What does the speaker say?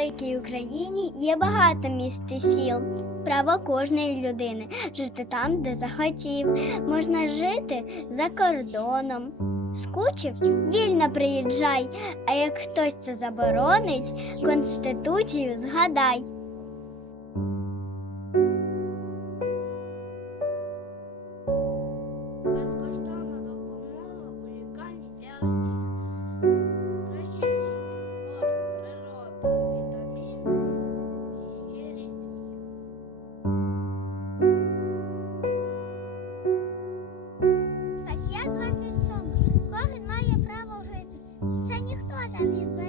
великій Україні є багато міст і сіл. Право кожної людини жити там, де захотів. Можна жити за кордоном. Скучив, вільно приїжджай. А як хтось це заборонить, конституцію згадай. Я 27. Кожен має право жити. Це ніхто не відбуває.